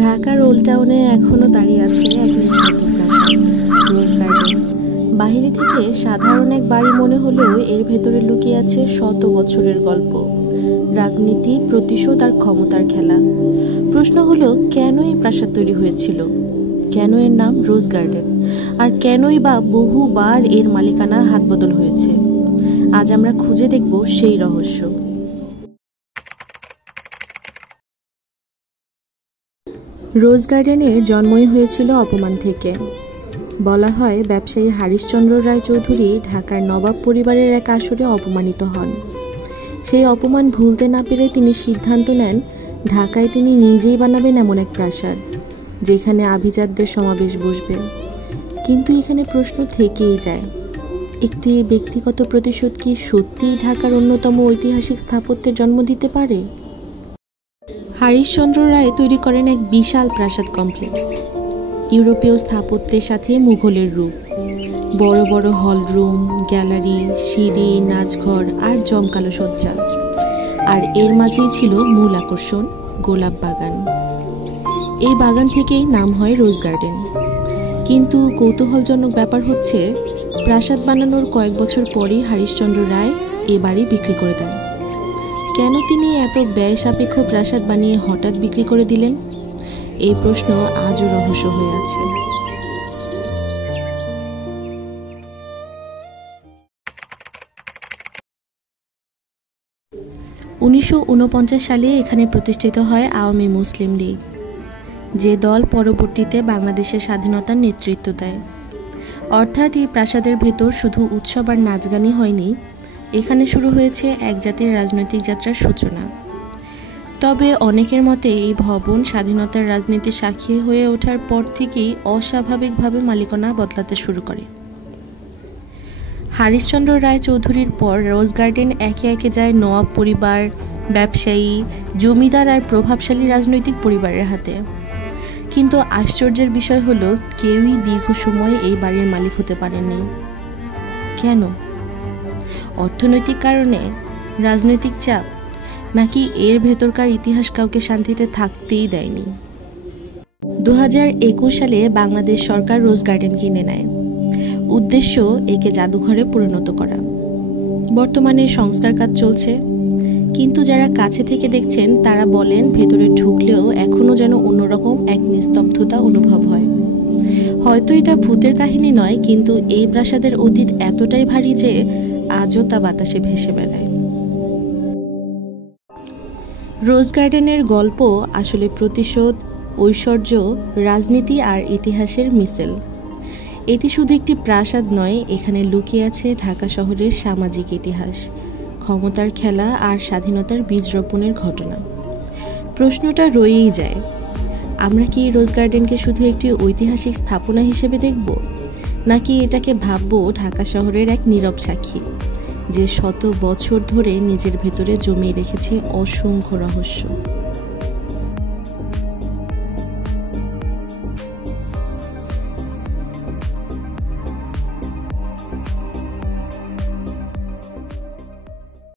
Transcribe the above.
ঢাকার ওল্ড টাউনে এখনও দাঁড়িয়ে আছে এক নিস্তব্ধ প্রাসাদ, রোজ গার্ডেন। বাহিরে থেকে সাধারণ এক বাড়ি মনে হলেও এর ভেতরে লুকিয়ে আছে শত বছরের গল্প, রাজনীতি, প্রতিশোধ আর ক্ষমতার খেলা। প্রশ্ন হলো, কেন এই প্রাসাদ তৈরি হয়েছিল, কেন এর নাম রোজ গার্ডেন, আর কেনই বা বহুবার এর মালিকানা হাত বদল হয়েছে। আজ আমরা খুঁজে দেখব সেই রহস্য। রোজ গার্ডেনের জন্মই হয়েছিল অপমান থেকে। বলা হয় ব্যবসায়ী হরিশচন্দ্র রায় চৌধুরী ঢাকার নবাব পরিবারের এক আসরে অপমানিত হন। সেই অপমান ভুলতে না পেরে তিনি সিদ্ধান্ত নেন ঢাকায় তিনি নিজেই বানাবেন এমন এক প্রাসাদ, যেখানে আভিজাতদের সমাবেশ বসবে। কিন্তু এখানে প্রশ্ন থেকেই যায়, একটি ব্যক্তিগত প্রতিশোধ কি সত্যিই ঢাকার অন্যতম ঐতিহাসিক স্থাপত্যের জন্ম দিতে পারে? হরিশচন্দ্র রায় তৈরি করেন এক বিশাল প্রাসাদ কমপ্লেক্স, ইউরোপীয় স্থাপত্যের সাথে মুঘলের রূপ। বড় বড় হলরুম, গ্যালারি, সিঁড়ি, নাচঘর আর জমকালো সজ্জা। আর এর মাঝেই ছিল মূল আকর্ষণ, গোলাপ বাগান। এই বাগান থেকেই নাম হয় রোজ গার্ডেন। কিন্তু কৌতূহলজনক ব্যাপার হচ্ছে, প্রাসাদ বানানোর কয়েক বছর পরই হরিশচন্দ্র রায় এ বাড়ি বিক্রি করে দেন। কেন তিনি এত ব্যয় সাপেক্ষ প্রাসাদ বানিয়ে হঠাৎ বিক্রি করে দিলেন? এই প্রশ্ন আজও রহস্য হয়ে আছে। 1949 সালে এখানে প্রতিষ্ঠিত হয় আওয়ামী মুসলিম লীগ, যে দল পরবর্তীতে বাংলাদেশের স্বাধীনতার নেতৃত্ব দেয়। অর্থাৎ এই প্রাসাদের ভেতর শুধু উৎসব আর নাচগানই হয়নি, এখানে শুরু হয়েছে এক জাতির রাজনৈতিক যাত্রার সূচনা। তবে অনেকের মতে এই ভবন স্বাধীনতার রাজনীতির সাক্ষী হয়ে ওঠার পর থেকেই অস্বাভাবিকভাবে মালিকানা বদলাতে শুরু করে। হরিশচন্দ্র রায় চৌধুরীর পর রোজ গার্ডেন একে একে যায় নওয়াব পরিবার, ব্যবসায়ী, জমিদার আর প্রভাবশালী রাজনৈতিক পরিবারের হাতে। কিন্তু আশ্চর্যের বিষয় হলো, কেউই দীর্ঘ সময় এই বাড়ির মালিক হতে পারেননি। কেন? অর্থনৈতিক কারণে, রাজনৈতিক চাপ, নাকি এর ভেতরকার ইতিহাস কাউকে শান্তিতে থাকতেই দেয়নি? 2021 সালে বাংলাদেশ সরকার রোজ গার্ডেন কিনে নেয়। উদ্দেশ্য একে জাদুঘরে পরিণত করা। বর্তমানে সংস্কার কাজ চলছে, কিন্তু যারা কাছে থেকে দেখছেন তারা বলেন ভেতরে ঢুকলেও এখনও যেন অন্যরকম এক নিস্তব্ধতা অনুভব হয়। হয়তো এটা ভূতের কাহিনী নয়, কিন্তু এই প্রাসাদের অতীত এতটাই ভারী যে আজও তা বাতাসে ভেসে বেড়ায়। রোজ গার্ডেনের গল্প আসলে প্রতিশোধ, ঐশ্বর্য, রাজনীতি আর ইতিহাসের মিশেল। এটি শুধু একটি প্রাসাদ নয়, এখানে লুকিয়ে আছে ঢাকা শহরের সামাজিক ইতিহাস, ক্ষমতার খেলা আর স্বাধীনতার বীজ রোপণের ঘটনা। প্রশ্নটা রয়েই যায়, আমরা কি রোজ গার্ডেনকে শুধু একটি ঐতিহাসিক স্থাপনা হিসেবে দেখব, নাকি এটাকে ভাববো ঢাকা শহরের এক নীরব সাক্ষী, যে শত বছর ধরে নিজের ভেতরে জমিয়ে রেখেছে অসংখ্য রহস্য।